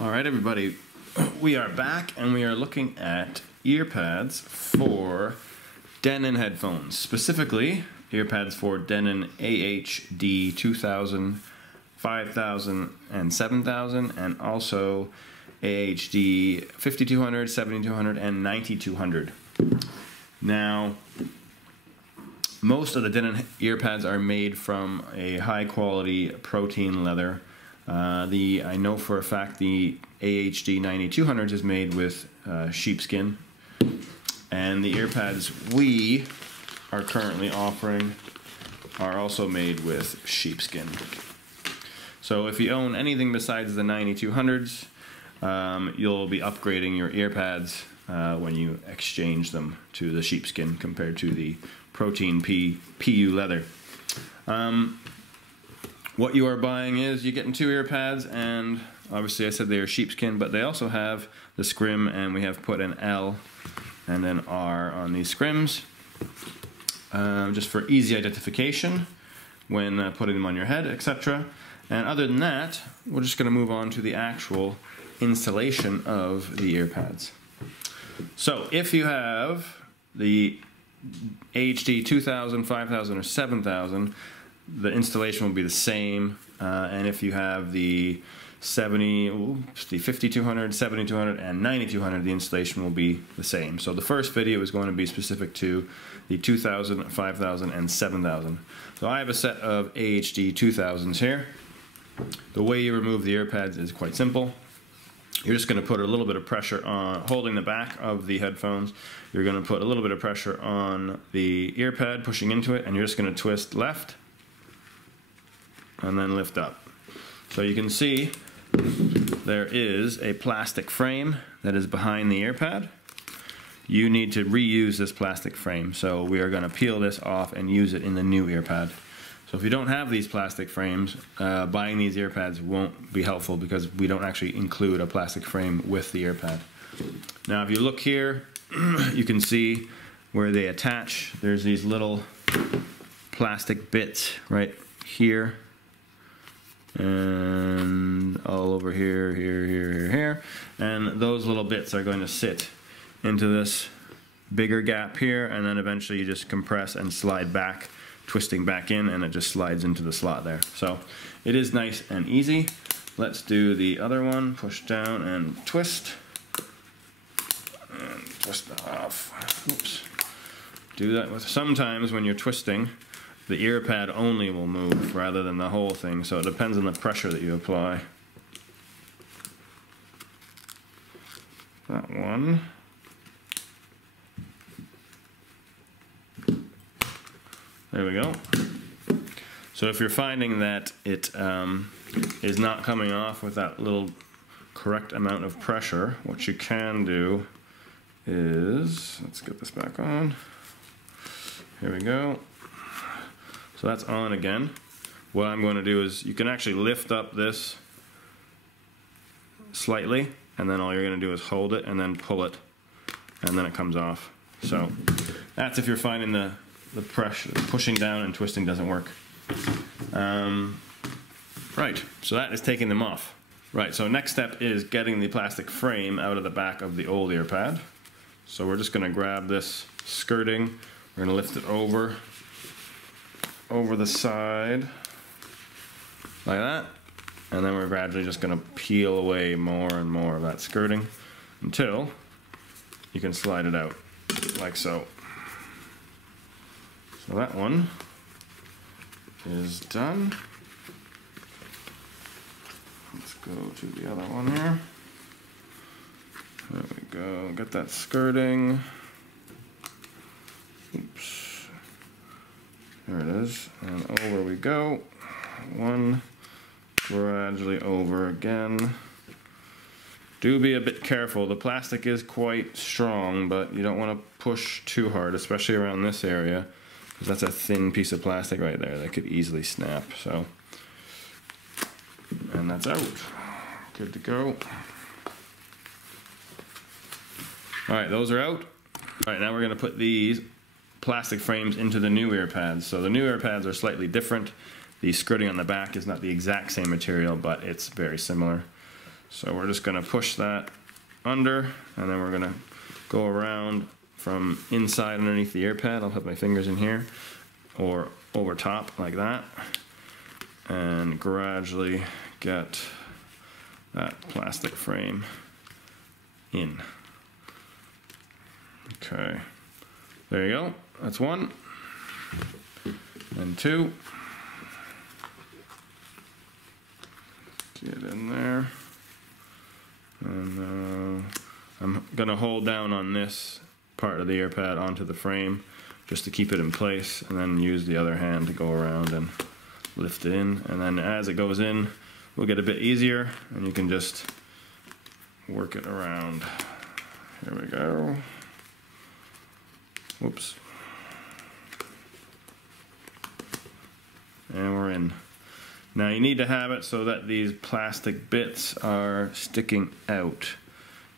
Alright everybody, we are back and we are looking at ear pads for Denon headphones. Specifically, ear pads for Denon AHD2000, 5000 and 7000, and also AHG 5200, 7200 and 9200. Now, most of the Denon ear pads are made from a high quality protein leather. I know for a fact the AHG2000 is made with sheepskin, and the ear pads we are currently offering are also made with sheepskin. So if you own anything besides the 9200s, you'll be upgrading your ear pads when you exchange them to the sheepskin compared to the protein PU leather. What you are buying is you're getting 2 ear pads, and obviously I said they are sheepskin, but they also have the scrim, and we have put an L and an R on these scrims just for easy identification when putting them on your head, etc. And other than that, we're just going to move on to the actual installation of the ear pads. So if you have the AHD2000, 5000 or 7000, the installation will be the same, and if you have the 5200, 7200 and 9200, the installation will be the same. So the first video is going to be specific to the 2000, 5000 and 7000. So I have a set of AHD2000s here. The way you remove the ear pads is quite simple. You're just going to put a little bit of pressure on, holding the back of the headphones, you're going to put a little bit of pressure on the ear pad, pushing into it, and you're just going to twist left and then lift up. So you can see there is a plastic frame that is behind the ear pad. You need to reuse this plastic frame, so we are going to peel this off and use it in the new ear pad. So if you don't have these plastic frames, buying these ear pads won't be helpful because we don't actually include a plastic frame with the ear pad. Now if you look here, you can see where they attach. There's these little plastic bits right here, and all over here, here, and those little bits are going to sit into this bigger gap here, and then eventually you just compress and slide back, twisting back in, and it just slides into the slot there. So it is nice and easy. Let's do the other one. Push down and twist off. Oops. Do that with, sometimes when you're twisting, the ear pad only will move rather than the whole thing, so it depends on the pressure that you apply. That one. There we go. So if you're finding that it is not coming off with that little correct amount of pressure, what you can do is, let's get this back on. Here we go. So that's on again. What I'm going to do is, you can actually lift up this slightly, and then all you're going to do is hold it and then pull it, and then it comes off. So that's if you're finding the pressure, pushing down and twisting doesn't work. Right, so that is taking them off. Right, so next step is getting the plastic frame out of the back of the old ear pad. So we're just going to grab this skirting, we're going to lift it over the side like that, and then we're gradually just going to peel away more and more of that skirting until you can slide it out like so. So that one is done. Let's go to the other one here. There we go, get that skirting. Oops. There it is, and over we go. One, gradually over again. Do be a bit careful. The plastic is quite strong, but you don't want to push too hard, especially around this area, because that's a thin piece of plastic right there that could easily snap. So, and that's out. Good to go. All right, those are out. All right, now we're going to put these plastic frames into the new ear pads. So the new ear pads are slightly different. The skirting on the back is not the exact same material, but it's very similar. So we're just going to push that under, and then we're going to go around from inside underneath the ear pad. I'll put my fingers in here, or over top like that, and gradually get that plastic frame in. Okay, there you go. That's one. And two. Get in there. And I'm gonna hold down on this part of the ear pad onto the frame just to keep it in place, and then use the other hand to go around and lift it in. And then as it goes in, we'll get a bit easier, and you can just work it around. Here we go. Whoops. And we're in. Now you need to have it so that these plastic bits are sticking out.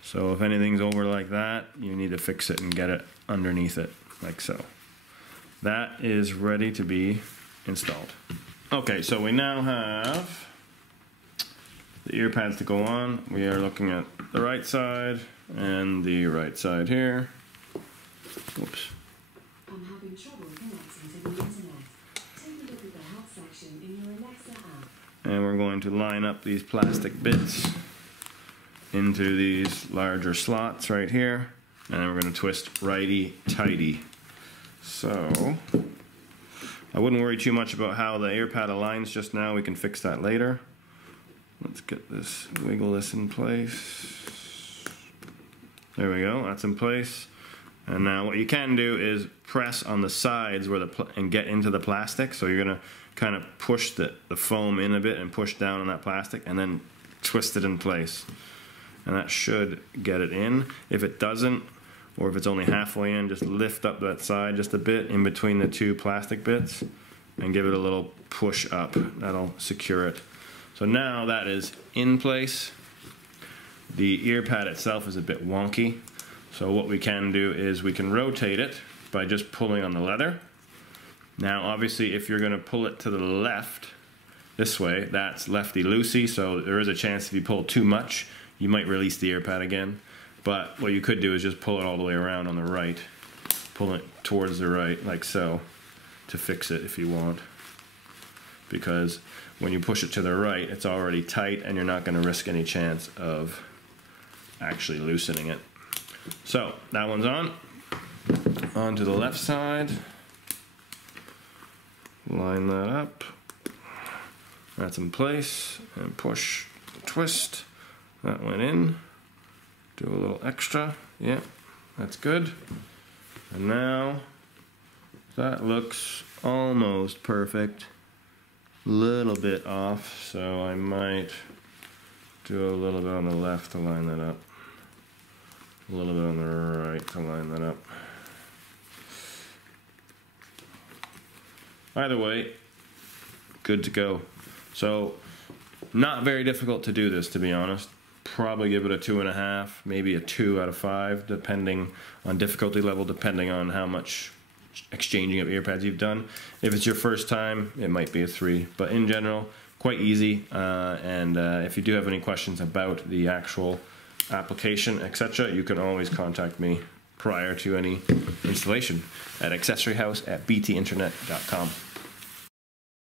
So if anything's over like that, you need to fix it and get it underneath it, like so. That is ready to be installed. Okay, so we now have the ear pads to go on. We are looking at the right side and the right side here. Oops. I'm having trouble connecting to the internet. Take a look at the help section in your Alexa app. And we're going to line up these plastic bits into these larger slots right here, and then we're going to twist righty-tighty. So I wouldn't worry too much about how the ear pad aligns just now. We can fix that later. Let's get this, wiggle this in place. There we go, that's in place. And now what you can do is press on the sides where and get into the plastic. So you're going to kind of push the foam in a bit and push down on that plastic, and then twist it in place. And that should get it in. If it doesn't, or if it's only halfway in, just lift up that side just a bit in between the two plastic bits and give it a little push up. That'll secure it. So now that is in place. The ear pad itself is a bit wonky. So what we can do is we can rotate it by just pulling on the leather. Now obviously if you're going to pull it to the left this way, that's lefty-loosey, so there is a chance if you pull too much you might release the ear pad again. But what you could do is just pull it all the way around on the right, pull it towards the right like so to fix it if you want, because when you push it to the right it's already tight and you're not going to risk any chance of actually loosening it. So that one's on to the left side, line that up, that's in place, and push, twist, that went in, do a little extra, yeah, that's good. And now that looks almost perfect, little bit off, so I might do a little bit on the left to line that up. A little bit on the right to line that up. Either way, good to go. So, not very difficult to do this, to be honest. Probably give it a 2.5, maybe a 2 out of 5, depending on difficulty level, depending on how much exchanging of ear pads you've done. If it's your first time, it might be a 3. But in general, quite easy. And if you do have any questions about the actual application, etc., you can always contact me prior to any installation at accessoryhouse@btinternet.com.